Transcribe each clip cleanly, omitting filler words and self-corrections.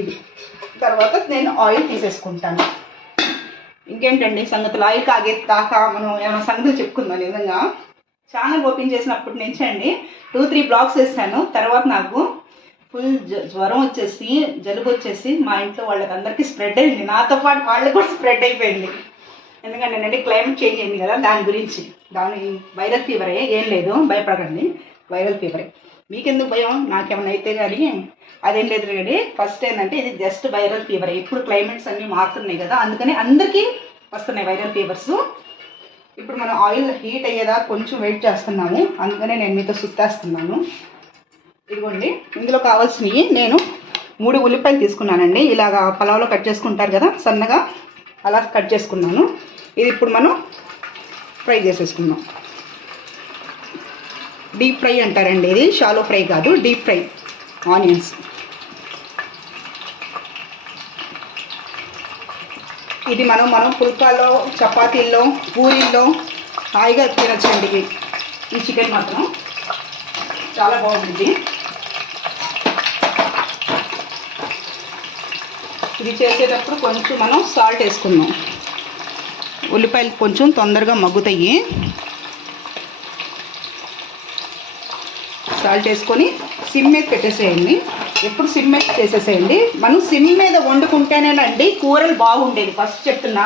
ఇది తర్వాత నేను ఆయిల్ తీసేసుకుంటాను. ఇంకేంటండి సంగతులు. ఆయిల్ కాగేదాకా మనం ఏమైనా సంగతులు చెప్పుకుందాం. నిజంగా ఛానల్ ఓపెన్ చేసినప్పటి నుంచి అండి 2-3 బ్లాగ్స్ వేసాను. తర్వాత నాకు ఫుల్ జ్వరం వచ్చేసి, జలుబు వచ్చేసి మా ఇంట్లో వాళ్ళకందరికీ స్ప్రెడ్ అయింది. నాతో పాటు వాళ్ళకి కూడా స్ప్రెడ్ అయిపోయింది. ఎందుకంటే నేనంటే క్లైమేట్ చేంజ్ అయింది కదా, దాని గురించి. దాని వైరల్ ఫీవరే, ఏం లేదు, భయపడకండి, వైరల్ ఫీవరే. మీకెందుకు భయం? నాకేమైనా అయితే కానీ అదేం లేదు కానీ ఫస్ట్ ఏంటంటే ఇది జస్ట్ వైరల్ ఫీవరే. ఇప్పుడు క్లైమేట్స్ అన్నీ మారుతున్నాయి కదా, అందుకని అందరికీ వస్తున్నాయి వైరల్ ఫీవర్స్. ఇప్పుడు మనం ఆయిల్ హీట్ అయ్యేదా కొంచెం వెయిట్ చేస్తున్నాము, అందుకనే నేను మీతో సుత్తేస్తున్నాను. ఇదిగోండి, ఇందులో కావాల్సినవి నేను 3 ఉల్లిపాయలు తీసుకున్నానండి. ఇలాగా పలావ్లో కట్ చేసుకుంటారు కదా సన్నగా, అలా కట్ చేసుకున్నాను. ఇది ఇప్పుడు మనం ఫ్రై చేసేసుకుందాం. డీప్ ఫ్రై అంటారండి ఇది, షాలో ఫ్రై కాదు, డీప్ ఫ్రై ఆనియన్స్. ఇది మనం పుల్కాలో, చపాతీల్లో, పూరీల్లో హాయిగా తినచ్చండి. ఈ చికెన్ మాత్రం చాలా బాగుంటుంది. ఇది చేసేటప్పుడు కొంచెం మనం సాల్ట్ వేసుకుందాం. ఉల్లిపాయలు కొంచెం తొందరగా మగ్గుతాయి. సాల్ట్ వేసుకొని సిమ్ మీద పెట్టేసేయండి. ఎప్పుడు సిమ్ మీద చేసేసేయండి. మనం సిమ్ మీద వండుకుంటేనేనండి కూరలు బాగుండేది. ఫస్ట్ చెప్తున్నా,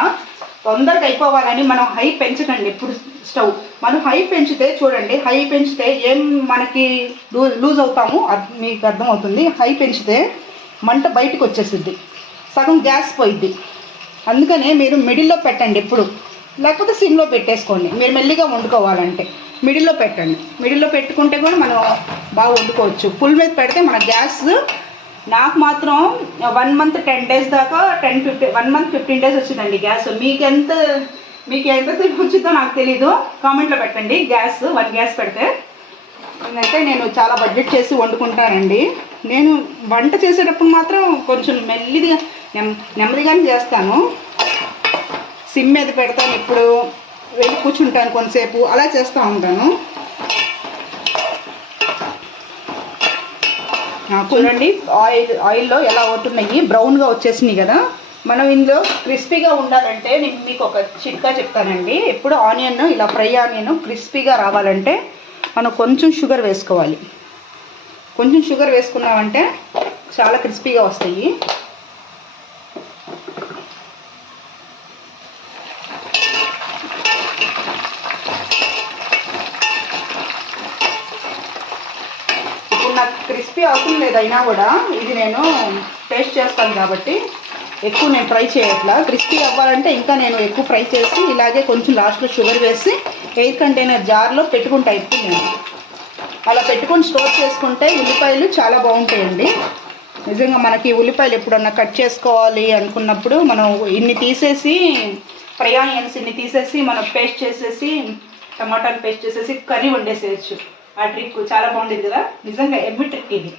తొందరగా అయిపోవాలని మనం హై పెంచకండి ఎప్పుడు స్టవ్. మనం హై పెంచితే చూడండి, హై పెంచితే ఏం మనకి లూజ్ అవుతాము, మీకు అర్థమవుతుంది. హై పెంచితే మంట బయటకు వచ్చేసిద్ది, సగం గ్యాస్ పోయిద్ది. అందుకనే మీరు మిడిల్లో పెట్టండి ఎప్పుడు, లేకపోతే సిమ్లో పెట్టేసుకోండి. మీరు మెల్లిగా వండుకోవాలంటే మిడిల్లో పెట్టండి. మిడిల్లో పెట్టుకుంటే కూడా మనం బాగా వండుకోవచ్చు. ఫుల్ మీద పెడితే మన గ్యాస్, నాకు మాత్రం 1 మంత్ 10 డేస్ దాకా 1 మంత్ 15 డేస్ వచ్చిందండి గ్యాస్. మీకు ఎంత వచ్చిందో నాకు తెలీదు, కామెంట్లో పెట్టండి. గ్యాస్ 1 గ్యాస్ పెడితే. నేనైతే నేను చాలా బడ్జెట్ చేసి వండుకుంటానండి. నేను వంట చేసేటప్పుడు మాత్రం కొంచెం నెమ్మదిగానే చేస్తాను. సిమ్ మీద పెడతాను, ఇప్పుడు వెళ్ళి కూర్చుంటాను కొంతసేపు, అలా చేస్తూ ఉంటాను. చూడండి ఆయిల్లో ఎలా అవుతున్నాయి, బ్రౌన్గా వచ్చేసినాయి కదా. మనం ఇందులో క్రిస్పీగా ఉండాలంటే నేను మీకు ఒక చిట్కా చెప్తానండి. ఎప్పుడు ఆనియన్ ఇలా ఫ్రై ఆనియన్ క్రిస్పీగా రావాలంటే మనం కొంచెం షుగర్ వేసుకోవాలి. కొంచెం షుగర్ వేసుకున్నామంటే చాలా క్రిస్పీగా వస్తాయి. ఇప్పుడు నాకు క్రిస్పీ అవసరం లేదు, అయినా కూడా ఇది నేను టేస్ట్ చేస్తాను కాబట్టి ఎక్కువ నేను ఫ్రై చేయట్లా. క్రిస్పీ అవ్వాలంటే ఇంకా నేను ఎక్కువ ఫ్రై చేసి ఇలాగే కొంచెం లాస్ట్లో షుగర్ వేసి ఎయిర్ కంటైనర్ జార్లో పెట్టుకుంటా. ఇప్పుడు నేను అలా పెట్టుకొని స్టోర్ చేసుకుంటే ఉల్లిపాయలు చాలా బాగుంటాయండి. నిజంగా మనకి ఉల్లిపాయలు ఎప్పుడన్నా కట్ చేసుకోవాలి అనుకున్నప్పుడు మనం ఇన్ని తీసేసి, ఫ్రై ఆనియన్స్ ఇన్ని తీసేసి మనం పేస్ట్ చేసేసి, టమాటాలు పేస్ట్ చేసేసి కర్రీ వండేసేయచ్చు. ఆ ట్రిక్ చాలా బాగుండేది కదా. నిజంగా ఎవ్వి ట్రిక్ ఇది.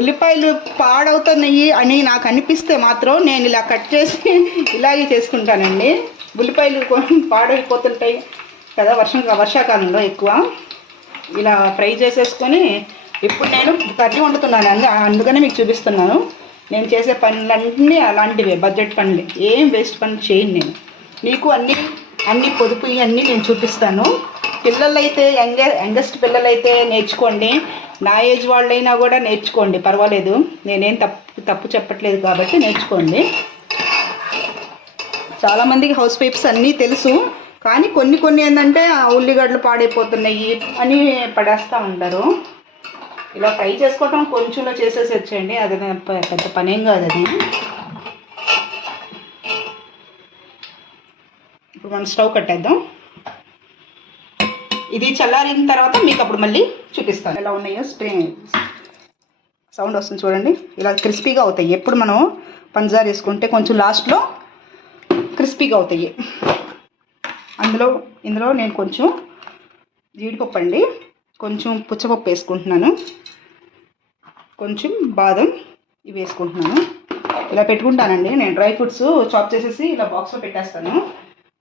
ఉల్లిపాయలు పాడవుతున్నాయి అని నాకు అనిపిస్తే మాత్రం నేను ఇలా కట్ చేసి ఇలాగే చేసుకుంటానండి. ఉల్లిపాయలు కొంచెం పాడైపోతుంటాయి కదా వర్షాకాలంలో ఎక్కువ. ఇలా ఫ్రై చేసేసుకొని ఇప్పుడు నేను కర్రీ వండుతున్నాను, అందుకనే మీకు చూపిస్తున్నాను. నేను చేసే పనులన్నీ అలాంటివే, బడ్జెట్ పనులే, ఏం వేస్ట్ పనులు చేయను నేను. మీకు అన్ని పొదుపు అన్నీ నేను చూపిస్తాను. పిల్లలైతే యంగెస్ట్ పిల్లలైతే నేర్చుకోండి, నా ఏజ్ వాళ్ళైనా కూడా నేర్చుకోండి, పర్వాలేదు. నేనేం తప్పు చెప్పట్లేదు కాబట్టి నేర్చుకోండి. చాలామందికి హౌస్ వైఫ్స్ అన్నీ తెలుసు, కానీ కొన్ని ఏంటంటే ఉల్లిగడ్డలు పాడైపోతున్నాయి అని పడేస్తూ ఉంటారు. ఇలా ఫ్రై చేసుకోవటం కొంచెంలో చేసేసి వచ్చేయండి, అది పెద్ద పనేం కాదు అది. ఇప్పుడు మనం స్టవ్ కట్టేద్దాం. ఇది చల్లారిన తర్వాత మీకు అప్పుడు మళ్ళీ చూపిస్తాను ఎలా ఉన్నాయో. సౌండ్ వస్తుంది చూడండి, ఇలా క్రిస్పీగా అవుతాయి. ఎప్పుడు మనం పంచదార వేసుకుంటే కొంచెం లాస్ట్లో క్రిస్పీగా అవుతాయి. ఇందులో నేను కొంచెం జీడిపప్పు అండి, కొంచెం పుచ్చపప్పు వేసుకుంటున్నాను, కొంచెం బాదం ఇవి వేసుకుంటున్నాను. ఇలా పెట్టుకుంటానండి నేను. డ్రై ఫ్రూట్స్ చాప్ చేసేసి ఇలా బాక్స్లో పెట్టేస్తాను.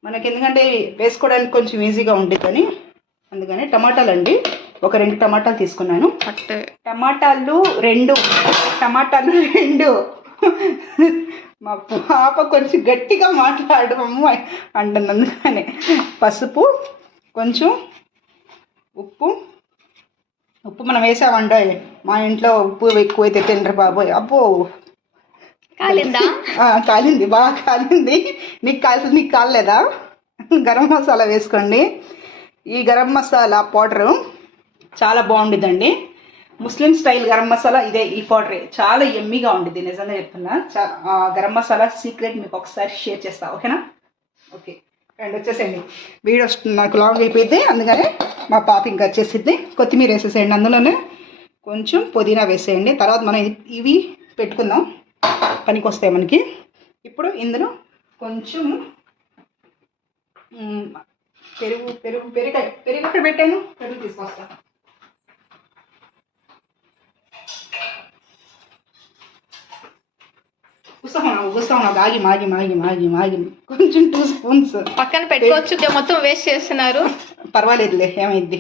మనకి ఎందుకంటే వేసుకోవడానికి కొంచెం ఈజీగా ఉంటుందని, అందుకని. టమాటాలు అండి ఒక 2 టమాటాలు తీసుకున్నాను. అట్టే టమాటాలు 2 మా పాప కొంచెం గట్టిగా మాట్లాడు అమ్మాయి అంటుంది, అందుకనే. పసుపు, కొంచెం ఉప్పు మనం వేసామంటే మా ఇంట్లో ఉప్పు ఎక్కువైతే తినరు బాబోయ్. అబ్బో కాలిందా? కాలింది, బాగా కాలింది. నీకు కాలేదా? గరం మసాలా వేసుకోండి. ఈ గరం మసాలా పౌడరు చాలా బాగుండిద్దండి. ముస్లిం స్టైల్ గరం మసాలా ఇదే, ఈ పౌడరే. చాలా ఎమ్మీగా ఉండిద్ది, నిజంగా చెప్తున్నా. గరం మసాలా సీక్రెట్ మీకు ఒకసారి షేర్ చేస్తా, ఓకేనా? ఓకే అండ్ వచ్చేసేయండి. వీడియో నాకు లాంగ్ అయిపోయింది, అందుకనే మా పాప ఇంకా వచ్చేసిద్ది. కొత్తిమీర వేసేసేయండి, అందులోనే కొంచెం పుదీనా వేసేయండి. తర్వాత మనం ఇవి పెట్టుకుందాం, పనికి వస్తాయి మనకి. ఇప్పుడు ఇందులో కొంచెం పెరుగు అక్కడ పెట్టాను, పెరుగు తీసుకొస్తాను. వస్తాను ఆగి మాగి కొంచెం 2 స్పూన్స్ పక్కన పెట్టుకోవచ్చు, మొత్తం వేస్ట్ చేస్తున్నారు. పర్వాలేదులే, ఏమైంది.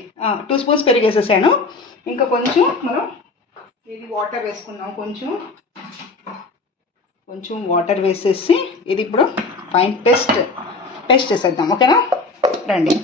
2 స్పూన్స్ పెరుగు వేసేసాను. ఇంకా కొంచెం మనం ఇది వాటర్ వేసుకుందాం. కొంచెం వాటర్ వేసేసి ఇది ఇప్పుడు ఫైన్ పేస్ట్ చేసేద్దాం, ఓకేనా? రండి.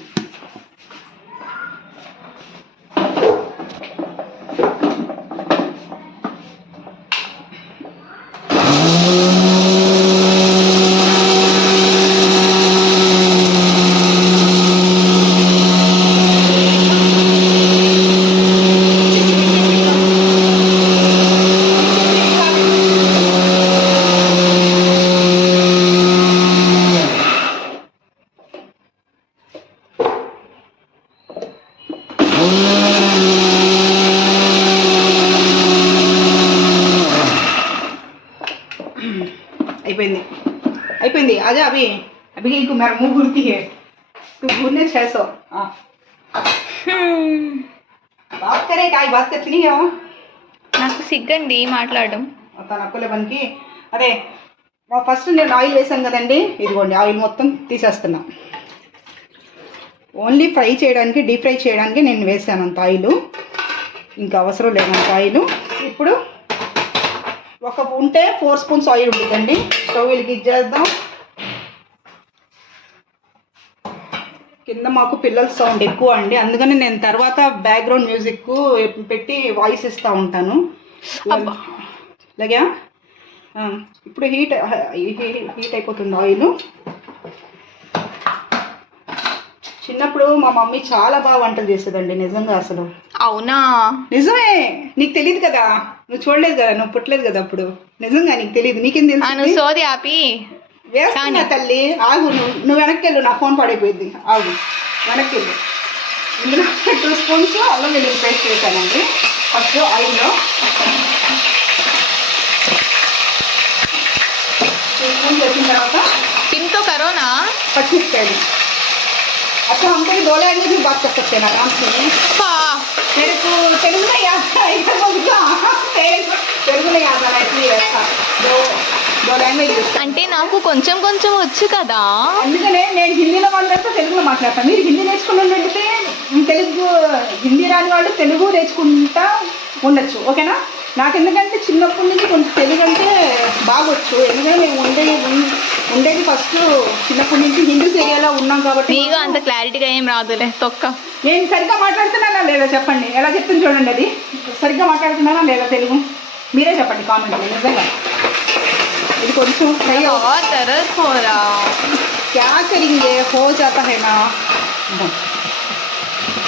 అయిపోయింది. అదే అభి ఇంకో मेरा मुंह घूरती है, तू घूरने 600. बात करे काय बात करती नहीं है. నాకు సిగ్గండి మాట్లాడడం. తనక్కలే పనికి. అదే ఫస్ట్ నేను ఆయిల్ వేసాను కదండి, ఇదిగోండి ఆయిల్ మొత్తం తీసేస్తున్నా. ఓన్లీ ఫ్రై చేయడానికి, డీప్ ఫ్రై చేయడానికి నేను వేసాను అంత ఆయిల్, ఇంకా అవసరం లేనంత ఆయిల్. ఇప్పుడు ఉంటే 4 స్పూన్స్ ఆయిల్ ఉంటుందండి. స్టవ్ వెలిగించేద్దాం. కింద మాకు పిల్లల సౌండ్ ఎక్కువ అండి, అందుకని నేను తర్వాత బ్యాక్గ్రౌండ్ మ్యూజిక్ పెట్టి వాయిస్ ఇస్తూ ఉంటాను. అలాగే ఇప్పుడు హీట్ అయిపోతుంది ఆయిల్. చిన్నప్పుడు మా మమ్మీ చాలా బాగా వంటలు చేసేదండి, నిజంగా. అసలు అవునా? నిజమే, నీకు తెలియదు కదా, నువ్వు చూడలేదు కదా, నువ్వు పుట్టలేదు కదా అప్పుడు. నిజంగా నీకు తెలియదు, నీకేం తెలుసు? సోది ఆపి వేస్తున్నా తల్లి, ఆగు. నువ్వు వెనక్కి వెళ్ళు, నా ఫోన్ పడైపోయింది, ఆగు, వెనక్కి వెళ్ళు. ఇందులో 2 స్పూన్స్ అల్లం వెల్లుల్లి పేస్ట్ వేసానండి. ఫస్ట్ ఆయిల్లో 2 స్పూన్స్ వేసిన తర్వాత చింతో కరోనా పచ్చిమిరపకాయలు. अच्छा हमको भी 2 लैंग्वेज में बात कर सकते हैं आराम से. मेरे को तेलुगु नहीं आता है, तेलुगु नहीं आता है, इसलिए दो लैंग्वेज. అంటే నాకు కొంచెం వచ్చు కదా, అందుకనే నేను హిందీలో మాట్లాడితే తెలుగులో మాట్లాడతాను. మీరు హిందీ నేర్చుకున్నట్లయితే హిందీ రాని వాళ్ళు తెలుగు నేర్చుకుంటా ఉండొచ్చు, ఓకేనా? నాకు ఎందుకంటే చిన్నప్పటి నుంచి కొంచెం తెలుగు అంటే బాగొచ్చు. ఎందుకంటే మేము ఉండేది ఫస్ట్ చిన్నప్పటి నుంచి హిందీ ఏరియాలో ఉన్నాం కాబట్టి. నీకు అంత క్లారిటీగా ఏం రాదులే, తొక్క. నేను సరిగ్గా మాట్లాడుతున్నానా లేదా చెప్పండి, ఎలా చెప్తుంది చూడండి. అది సరిగ్గా మాట్లాడుతున్నానా లేదా తెలుగు మీరే చెప్పండి కామెంట్లో. నిజంగా ఇది కొంచెం ఫ్రై క్యా కరింగే హో జాతా హైనా.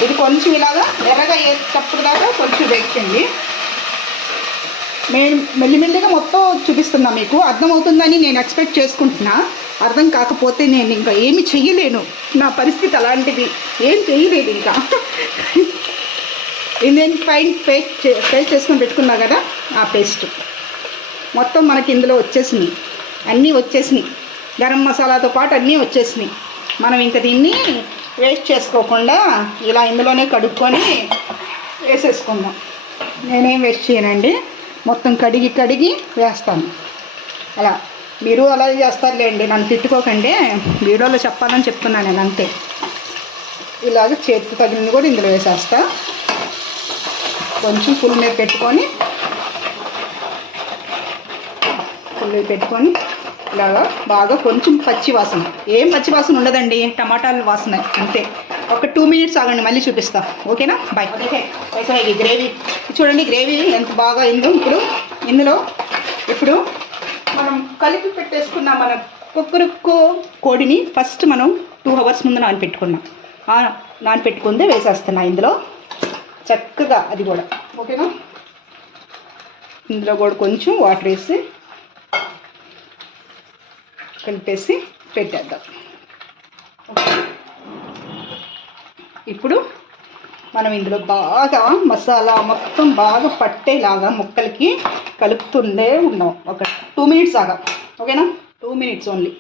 ఇది కొంచెం ఇలాగా ఎర్రగా అయ్యేటప్పుడు దాకా కొంచెం వేయించండి. నేను మెల్లిమెల్లిగా మొత్తం చూపిస్తున్నా, మీకు అర్థమవుతుందని నేను ఎక్స్పెక్ట్ చేసుకుంటున్నా. అర్థం కాకపోతే నేను ఇంకా ఏమి చెయ్యలేను, నా పరిస్థితి అలాంటిది, ఏం చెయ్యలేదు ఇంకా. నేను ఫైన్ పేస్ట్ చేసుకొని పెట్టుకున్నా కదా, ఆ పేస్ట్ మొత్తం మనకి ఇందులో వచ్చేసినాయి, అన్నీ వచ్చేసినాయి. గరం మసాలాతో పాటు అన్నీ వచ్చేసినాయి. మనం ఇంకా దీన్ని వేస్ట్ చేసుకోకుండా ఇలా ఇందులోనే కడుక్కొని వేసేసుకుందాం. నేనేం వేస్ట్ చేయనండి, మొత్తం కడిగి వేస్తాను. అలా మీరు అలాగే చేస్తారులేండి, నన్ను తిట్టుకోకండి. వీడియోలో చెప్పాలని చెప్తున్నాను నేను, అంతే. ఇలాగ చేతికి తగిలింది కూడా ఇందులో వేసేస్తా. కొంచెం ఫుల్ మీద పెట్టుకొని ఇలాగా బాగా కొంచెం పచ్చి వాసన, ఏం పచ్చి వాసన ఉండదండి, టమాటాల వాసన అంతే. ఒక 2 మినిట్స్ ఆగండి, మళ్ళీ చూపిస్తా. ఓకేనా, బాయ్. ఈ గ్రేవీ చూడండి, గ్రేవీ ఎంత బాగా అయిందో. ఇందులో ఇప్పుడు మనం కలిపి పెట్టేసుకున్న మన కుక్కరుక్కు కోడిని ఫస్ట్ మనం 2 అవర్స్ ముందు నానపెట్టుకున్నాం. నానపెట్టుకుందే వేసేస్తున్నా ఇందులో చక్కగా, అది కూడా. ఓకేనా, ఇందులో కూడా కొంచెం వాటర్ వేసి కలిపేసి పెట్టేద్దాం. ఇప్పుడు మనం ఇందులో బాగా మసాలా మొత్తం బాగా పట్టేలాగా ముక్కలకి కలుపుతుండే ఉన్నాం. ఒక 2 మినిట్స్ ఆగా. ఓకేనా, 2 మినిట్స్ ఓన్లీ.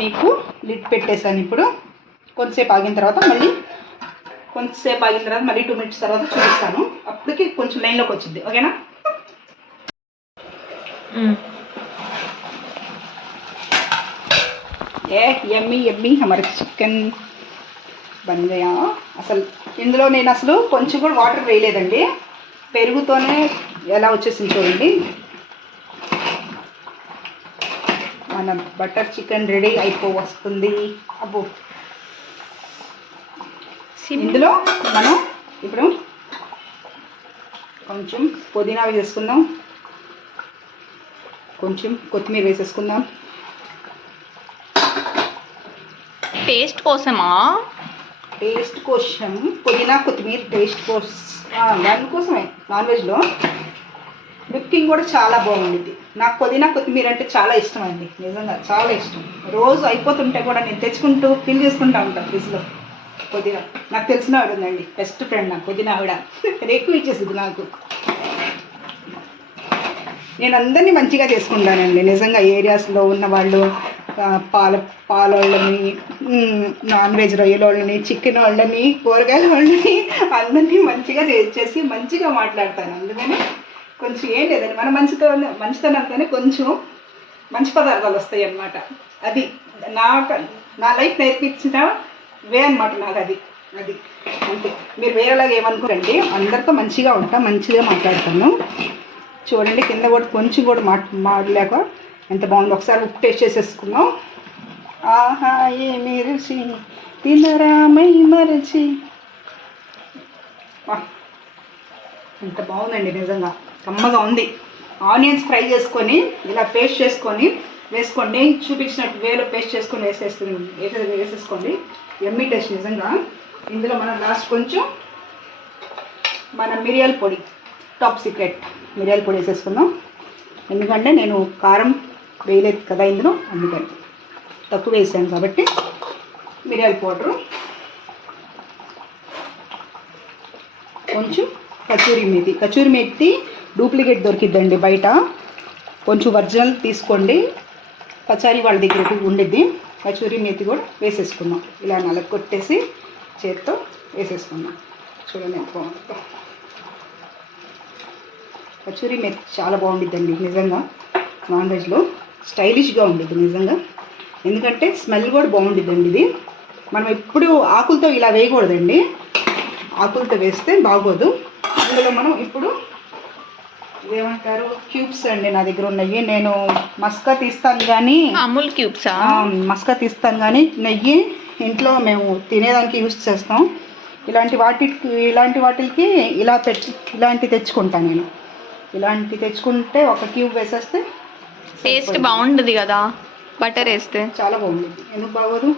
మీకు లిడ్ పెట్టేసాను. ఇప్పుడు కొంతసేపు ఆగిన తర్వాత మళ్ళీ 2 మినిట్స్ తర్వాత చూపిస్తాను. అప్పటికి కొంచెం లైన్లోకి వచ్చింది. ఓకేనా, యమ్మీ యమ్మీ హమారా చికెన్ బన్ గయా. అసలు ఇందులో నేను అసలు కొంచెం కూడా వాటర్ వేయలేదండి, పెరుగుతోనే ఎలా వచ్చేసింది చూడండి. మన బటర్ చికెన్ రెడీ వస్తుంది. అబ్బో, ఇందులో మనం ఇప్పుడు కొంచెం పుదీనా వేసేసుకుందాం, కొంచెం కొత్తిమీర వేసేసుకుందాం. టేస్ట్ కోసమా? టేస్ట్ కోసం పుదీనా కొత్తిమీర, టేస్ట్ దానికోసమే. నాన్ వెజ్లో లుకింగ్ కూడా చాలా బాగుంటుంది. నాకు పుదీనా కొత్తిమీర అంటే చాలా ఇష్టం అండి, నిజంగా చాలా ఇష్టం. రోజు అయిపోతుంటే కూడా నేను తెచ్చుకుంటూ ఫిల్ చేసుకుంటూ ఉంటాను ఫ్రిడ్జ్లో. పుదీనా నాకు తెలిసిన ఆవిడ ఉందండి, బెస్ట్ ఫ్రెండ్ నాకు పుదీనా ఆవిడ, ఎక్కువ ఇచ్చేసింది నాకు. నేను అందరినీ మంచిగా చేసుకుంటానండి నిజంగా. ఏరియాస్లో ఉన్న వాళ్ళు, పాలోళ్ళని, నాన్ వెజ్ రొయ్యల వాళ్ళని, చికెన్ వాళ్ళని, కూరగాయల వాళ్ళని అందరినీ మంచిగా చేసి మంచిగా మాట్లాడతాను. అందుకని కొంచెం ఏం లేదండి, మన మంచితనంతోనే కొంచెం మంచి పదార్థాలు వస్తాయి అన్నమాట. అది నా లైఫ్ నేర్పించిన వే అనమాట నాకు. అది అంతే. మీరు వేరేలాగా ఏమనుకోరండి, అందరితో మంచిగా ఉంటా, మంచిగా మాట్లాడతాను. చూడండి, కింద కూడా కొంచెం కూడా మాడలేక ఎంత బాగుంది. ఒకసారి ఉప్పు టేస్ట్ చేసేసుకున్నాం. ఆహా ఏమి రుచి, తినరామై మరచి. ఎంత బాగుందండి నిజంగా, కమ్మగా ఉంది. ఆనియన్స్ ఫ్రై చేసుకొని ఇలా పేస్ట్ చేసుకొని వేసుకోండి, చూపించినట్టు వేలో పేస్ట్ చేసుకొని వేసేసుకోండి. ఎమ్మీ టేస్ట్ నిజంగా. ఇందులో మనం లాస్ట్ కొంచెం మన మిరియాల పొడి, టాప్ సీక్రెట్ మిరియాల పొడి వేసేసుకుందాం. ఎందుకంటే నేను కారం వేయలేదు కదా ఇందులో, అందుకని తక్కువ వేసాను కాబట్టి. మిరియాల పౌడరు, కొంచెం కచూరి మేతి డూప్లికేట్ దొరికిద్దండి బయట, కొంచెం ఒరిజినల్ తీసుకోండి. పచారీ వాళ్ళ దగ్గర ఉండిద్ది. కచూరి మేతి కూడా వేసేసుకున్నాం. ఇలా నలగొట్టేసి చేత్తో వేసేసుకున్నాం. చూడండి ఎంత బాగుంటుందో. కచూరి మేతి చాలా బాగుండిద్దండి నిజంగా. నాన్ వెజ్లో స్టైలిష్గా ఉండిద్ది నిజంగా, ఎందుకంటే స్మెల్ కూడా బాగుండిద్దండి. ఇది మనం ఎప్పుడు ఆకులతో ఇలా వేయకూడదండి, ఆకులతో వేస్తే బాగోదు. ఇందులో మనం ఇప్పుడు ఏమంటారు, క్యూబ్స్ అండి నా దగ్గర ఉన్నాయి. నేను మస్కా తీస్తాను కానీ, అమూల్ క్యూబ్సా? మస్కా తీస్తాను కానీ నెయ్యి ఇంట్లో మేము తినేదానికి యూస్ చేస్తాం. ఇలాంటి వాటికి ఇలాంటి తెచ్చుకుంటాను నేను. ఇలాంటి తెచ్చుకుంటే ఒక క్యూబ్ వేసేస్తే టేస్ట్ బాగుంటుంది కదా, బటర్ వేస్తే చాలా బాగుంటుంది. ఎందుకు బాగోదు,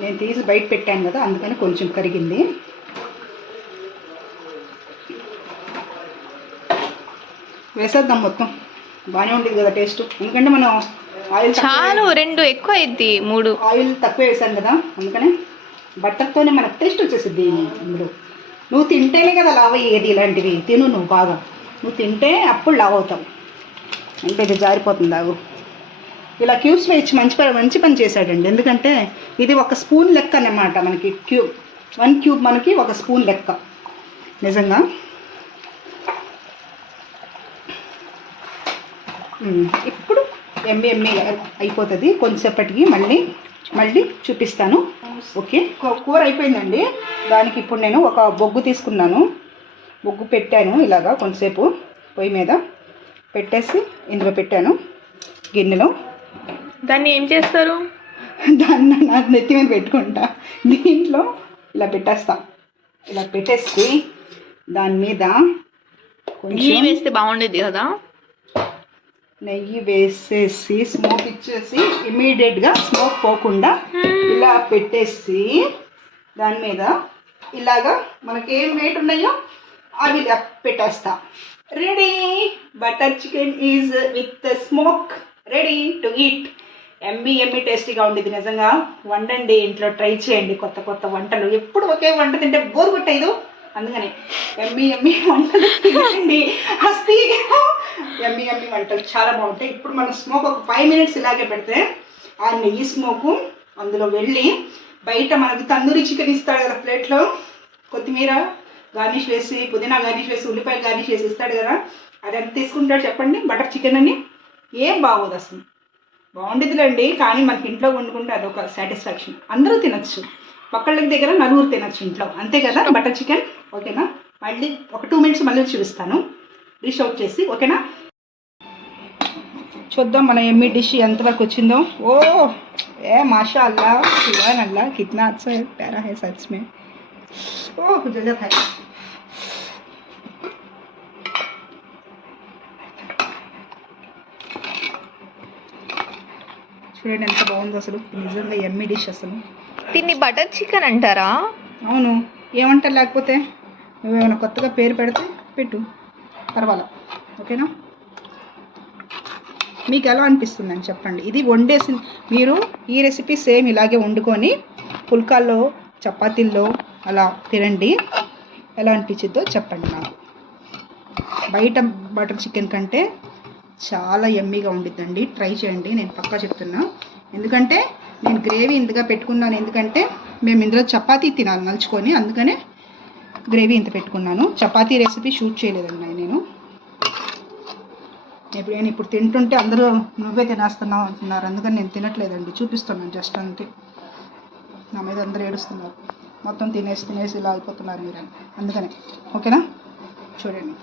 నేను తీసి బయట పెట్టాను కదా అందుకని కొంచెం కరిగింది. వేసేద్దాం మొత్తం, బాగానే ఉంటుంది కదా టేస్ట్. ఎందుకంటే మనం ఆయిల్ చాలు, 2 ఎక్కువ అయింది, 3 ఆయిల్ తక్కువ వేసాను కదా అందుకని. బట్టర్తోనే మనకు టేస్ట్ వచ్చేసిద్ది ఇందులో. నువ్వు తింటేనే కదా లావ్ అయ్యేది. ఇలాంటివి తిను నువ్వు బాగా, నువ్వు తింటే అప్పుడు లావ్ అవుతావు. అంటే ఇది జారిపోతుంది ఆగు. ఇలా క్యూబ్స్ వేయించి మంచి పని చేశాడండి. ఎందుకంటే ఇది 1 స్పూన్ లెక్క అన్నమాట మనకి. 1 క్యూబ్ మనకి 1 స్పూన్ లెక్క నిజంగా. ఇప్పుడు ఎమ్మి అయిపోతుంది. కొంచెంసేపటికి మళ్ళీ మళ్ళీ చూపిస్తాను. ఓకే, కూర అయిపోయిందండి. దానికి ఇప్పుడు నేను ఒక బొగ్గు తీసుకున్నాను. బొగ్గు పెట్టాను ఇలాగా కొంతసేపు పొయ్యి మీద పెట్టేసి ఇందులో పెట్టాను గిన్నెలో. దాన్ని ఏం చేస్తారు? దాన్ని నా నెత్తి మీద పెట్టుకుంటా. దీంట్లో ఇలా పెట్టేస్తా. ఇలా పెట్టేసి దాని మీద నెయ్యి వేస్తే బాగుండేది కదా. నెయ్యి వేసేసి స్మోక్ ఇచ్చేసి ఇమీడియట్గా స్మోక్ పోకుండా ఇలా పెట్టేసి దాని మీద ఇలాగా మనకేం వెయిట్ ఉన్నాయో అవి ఇలా పెట్టేస్తా. Ready, butter chicken is with smoke ready to eat. Emmy Emmy టేస్టీగా ఉండేది. నిజంగా వండండి, ఇంట్లో ట్రై చేయండి కొత్త కొత్త వంటలు. ఎప్పుడు ఒకే వంట తింటే బోర్ కొట్టేదు. అందుకని ఎమ్మీ ఎమ్మీ వంటలు తినండి. హస్తి ఎమ్మీ ఎమ్మీ వంటలు చాలా బాగుంటాయి. ఇప్పుడు మనం స్మోక్ ఒక 5 minutes ఇలాగే పెడితే ఆ నెయ్యి స్మోకు అందులో వెళ్ళి బయట మనకి తందూరి చికెన్ ఇస్తాడు కదా ప్లేట్లో, కొత్తిమీర గార్నిష్ వేసి, పుదీనా గార్నిష్ వేసి, ఉల్లిపాయలు గార్నిష్ వేసి ఇస్తాడు కదా, అది ఎంత తీసుకుంటాడు చెప్పండి? బటర్ చికెన్ అని ఏం బాగోదు అసలు. బాగుండేదిలేండి, కానీ మనకి ఇంట్లో వండుకుంటే అదొక సాటిస్ఫాక్షన్. అందరూ తినచ్చు, పక్కళ్ళ దగ్గర నలుగురు తినచ్చు ఇంట్లో, అంతే కదా బటర్ చికెన్. ఓకేనా, మళ్ళీ ఒక 2 minutes మళ్ళీ చూపిస్తాను డిష్ అవుట్ చేసి. ఓకేనా, చూద్దాం మన ఎమ్మీ డిష్ ఎంతవరకు వచ్చిందో. ఓ ఏ మాషా అల్లా, సుబ్హాన్ అల్లా, కిतना अच्छा है, प्यारा है सच में. ओह जगह है. చూడండి ఎంత బాగుందో అసలు, నిజంగా ఎమ్మీ డిష్ అసలు. దీన్ని బటర్ చికెన్ అంటారా? అవును, ఏమంటారు, లేకపోతే నువ్వేమైనా కొత్తగా పేరు పెడితే పెట్టు, పర్వాలా. ఓకేనా, మీకు ఎలా అనిపిస్తుందని చెప్పండి. ఇది వండేసి మీరు ఈ రెసిపీ సేమ్ ఇలాగే వండుకొని పుల్కాల్లో, చపాతీల్లో అలా తినండి. ఎలా అనిపించిందో చెప్పండి నాకు. బయట బటర్ చికెన్ కంటే చాలా ఎమ్మీగా ఉండిద్దండి, ట్రై చేయండి, నేను పక్కా చెప్తున్నా. ఎందుకంటే నేను గ్రేవీ ఇంతగా పెట్టుకున్నాను, ఎందుకంటే మేము ఇందులో చపాతీ తినాలి నలుచుకొని, అందుకనే గ్రేవీ ఇంత పెట్టుకున్నాను. చపాతీ రెసిపీ షూట్ చేయలేదండి నేను ఇప్పుడు తింటుంటే అందరూ నువ్వే తినేస్తున్నావు అంటున్నారు, అందుకని నేను తినట్లేదండి, చూపిస్తున్నాను జస్ట్ అంతే. నా మీద అందరూ ఏడుస్తున్నారు, మొత్తం తినేసి తినేసి ఇలా అయిపోతున్నారు మీరు, అందుకనే. ఓకేనా, చూడండి.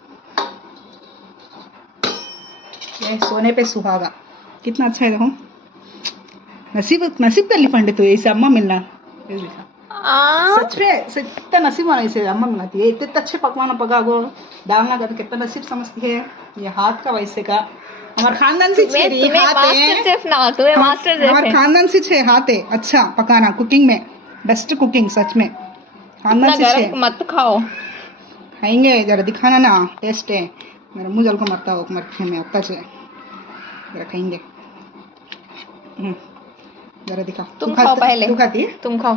ये सोने पे सुहागा, कितना अच्छा है. देखो नसीब नसीब कर ली पंडित, तो ऐसे अम्मा मिलना सच में कितना नसीब वाला ऐसे अम्मा मिलाती है. इतने अच्छे पकवान पका गो डालना का, तो कितना नसीब समझती है. ये हाथ का वैसे का हमारे खानदान से हाथ है, हमारे खानदान से हाथ है अच्छा पकाना, कुकिंग में बेस्ट कुकिंग, सच में खानदान से. मत खाओ, खाएंगे जरा, दिखाना ना टेस्ट है. मेरा मुंह जल को मरता हो मरते में आता से जरा खाएंगे. जरा दिखा. तुम खाओ पहले, तू खाती है, तुम खाओ.